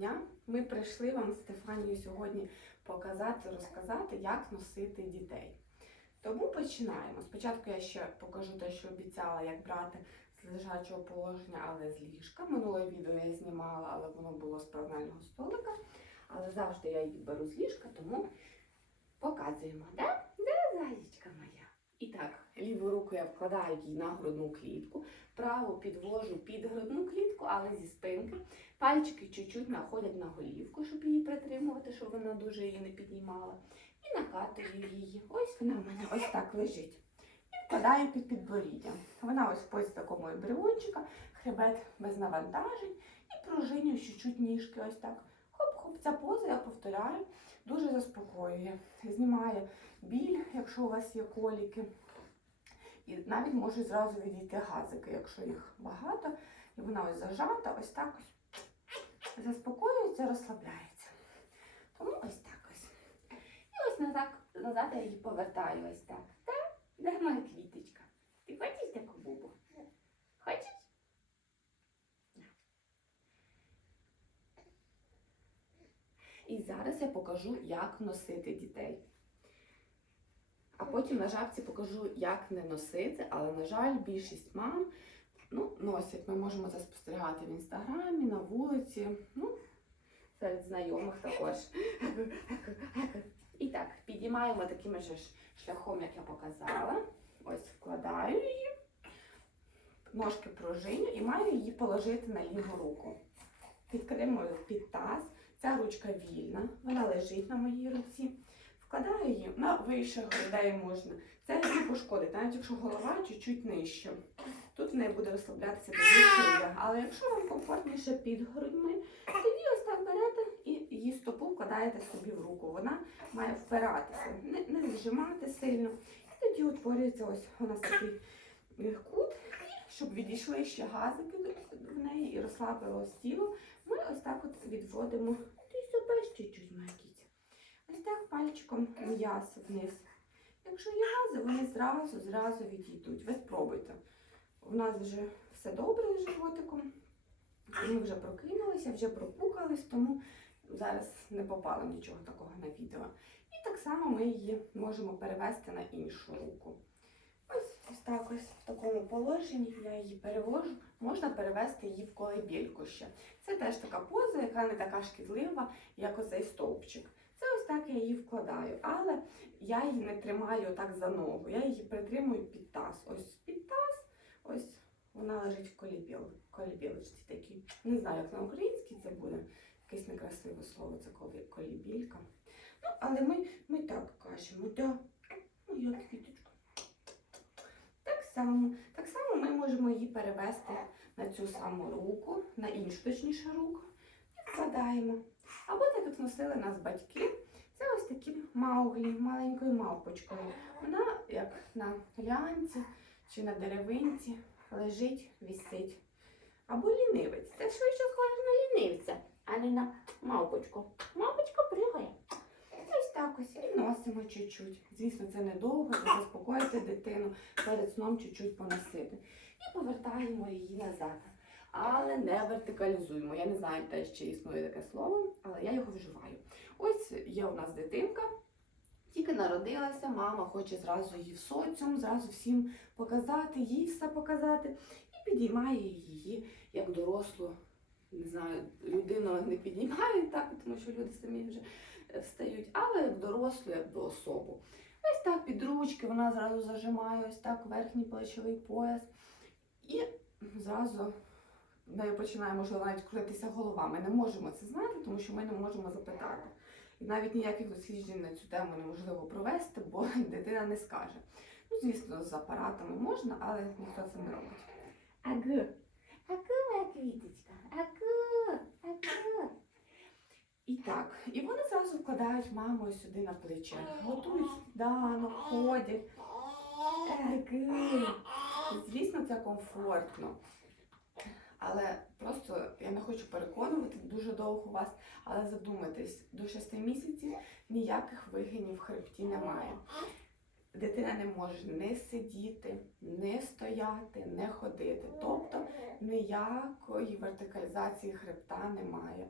дня! Ми прийшли вам з Стефанією сьогодні показати, розказати, як носити дітей. Тому починаємо. Спочатку я ще покажу те, що обіцяла, як брати з лежачого положення, але з ліжка. Минуле відео я знімала, але воно було з певнального столика. Але завжди я її беру з ліжка, тому показуємо. Да? Де зайчка моя? І так, ліву руку я вкладаю її на грудну клітку, праву підвожу під грудну клітку, але зі спинки. Пальчики чуть-чуть находять на голівку, щоб її притримувати, щоб вона дуже її не піднімала. І накатую її. Ось вона в мене ось так лежить. І вкладаю під підборіддя. Вона ось позі такого ембріончика, хребет без навантажень і пружинюю чуть-чуть ніжки. Ось так. Ця поза, я повторяю, дуже заспокоює. Знімає біль, якщо у вас є коліки. І навіть можуть зразу відійти газики, якщо їх багато. І вона ось зажата, ось так ось заспокоюється, розслабляється. Тому ось так ось. І ось назад, назад я її повертаю ось так. Так? Де моя квіточка? Ти хочеш таку бубу? Хочеш? І зараз я покажу, як носити дітей. А потім на жабці покажу, як не носити, але, на жаль, більшість мам ну, носять. Ми можемо це спостерігати в інстаграмі, на вулиці, ну, серед знайомих також. І так, підіймаємо таким же шляхом, як я показала. Ось вкладаю її, ножки пружиню і маю її положити на ліву руку. Підкримую під таз. Ця ручка вільна, вона лежить на моїй руці. Вкладаю її на вище грудей можна. Це не пошкодить, навіть якщо голова чуть-чуть нижче. Тут в неї буде розслаблятися шия. Але якщо вам комфортніше під грудьми, тоді ось так берете і її стопу вкладаєте собі в руку. Вона має впиратися, не, не зжимати сильно. І тоді утворюється ось у нас такий е, кут. Щоб відійшли ще газики в неї і розслабилось тіло, ми ось так от відводимо ти себе чуть-чуть моя. Ось так пальчиком м'яс вниз. Якщо є гази, вони зразу, зразу відійдуть. Ви спробуйте. У нас вже все добре з животиком. Ми вже прокинулися, вже пропукались, тому зараз не попало нічого такого на відео. І так само ми її можемо перевести на іншу руку. Ось, так ось в такому положенні я її перевожу. Можна перевести її в колебільку ще. Це теж така поза, яка не така шкідлива, як оцей стовпчик. Це ось так я її вкладаю, але я її не тримаю так за ногу. Я її притримую під таз. Ось під таз, ось вона лежить в колібіл, колібілочці такій. Не знаю, як на українській це буде. Якесь некрасиве слово, це колібілька. Ну, але ми, ми так кажемо, да. Квіточка. Так само, так само ми можемо її перевести на цю саму руку, на іншу точніше руку, і вкладаємо. Або так як носили нас батьки, це ось такі мауглі, маленькою мавпочкою. Вона як на лянці чи на деревинці лежить, вісить. Або лінивець. Це швидше схоже на лінивця, а не на мавпочку. Мавпочка пригає. Так ось і носимо чуть-чуть. Звісно, це недовго, це заспокоїти дитину, перед сном чуть-чуть поносити. І повертаємо її назад. Але не вертикалізуємо. Я не знаю теж, чи існує таке слово, але я його вживаю. Ось є у нас дитинка, тільки народилася, мама хоче зразу її в соціум, зразу всім показати, їй все показати. І підіймає її як дорослу, не знаю, людину не підіймають так, тому що люди самі вже встають, але як дорослу, як до особу. Ось так під ручки вона зразу зажимає, ось так верхній плечовий пояс. І зразу в неї починає, можливо, навіть крутитися голова. Ми не можемо це знати, тому що ми не можемо запитати. І навіть ніяких досліджень на цю тему неможливо провести, бо дитина не скаже. Ну, звісно, з апаратами можна, але ніхто це не робить. Агу. Агу, моя квіточка. Агу. Агу. І так, і вони вкладають маму сюди на плече. Готують сніданок, ходять. Агу. Звісно, це комфортно. Але просто я не хочу переконувати дуже довго вас, але задумайтесь, до 6 місяців ніяких вигинів в хребті немає. Дитина не може не сидіти, не стояти, не ходити. Тобто ніякої вертикалізації хребта немає.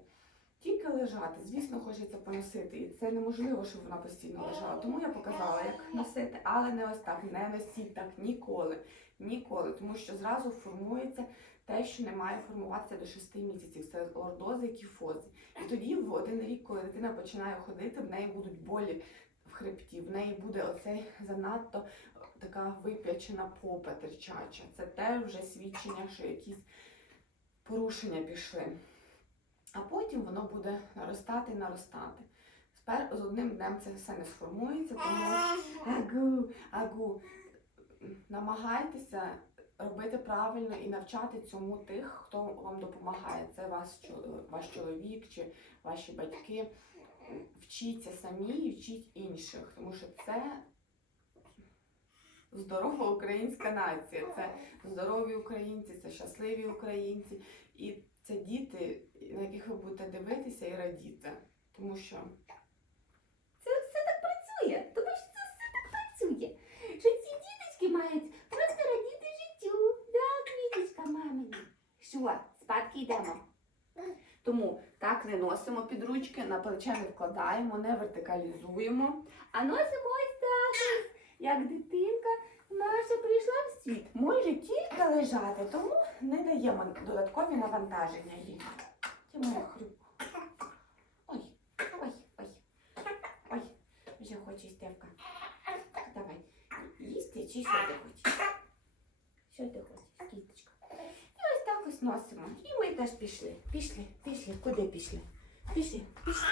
Тільки лежати, звісно, хочеться поносити. І це неможливо, щоб вона постійно лежала. Тому я показала, як носити, але не ось так. Не носіть так ніколи. Ніколи. Тому що зразу формується те, що не має формуватися до 6 місяців. Це лордози і кіфози. І тоді в один рік, коли дитина починає ходити, в неї будуть болі в хребті, в неї буде оцей занадто така вип'ячена попа терчача. Це теж вже свідчення, що якісь порушення пішли. А потім воно буде наростати і наростати. Спер з одним днем це все не сформується, тому агу, агу. Намагайтеся робити правильно і навчати цьому тих, хто вам допомагає. Це ваш, ваш чоловік чи ваші батьки. Вчіться самі і вчіть інших, тому що це здорова українська нація, це здорові українці, це щасливі українці. І це діти, на яких ви будете дивитися і радіти. Тому що Це все так працює, тому що це все так працює. Що ці діточки мають просто радіти життю. Да, квіточка мамині. Що, спадки йдемо? Тому так не носимо під ручки, на плече не вкладаємо, не вертикалізуємо. А носимо ось так, ось, як дитинка наша прийшла в світ. Може тільки лежати, тому не даємо додаткові навантаження їй. Ти моя хрюк. Вже хоче Стевка. Давай, їсти чи що ти хочеш? Що ти хочеш, кіточка? І ось так ось носимо. І ми теж пішли. Пішли, пішли. Куди пішли? Пішли, пішли.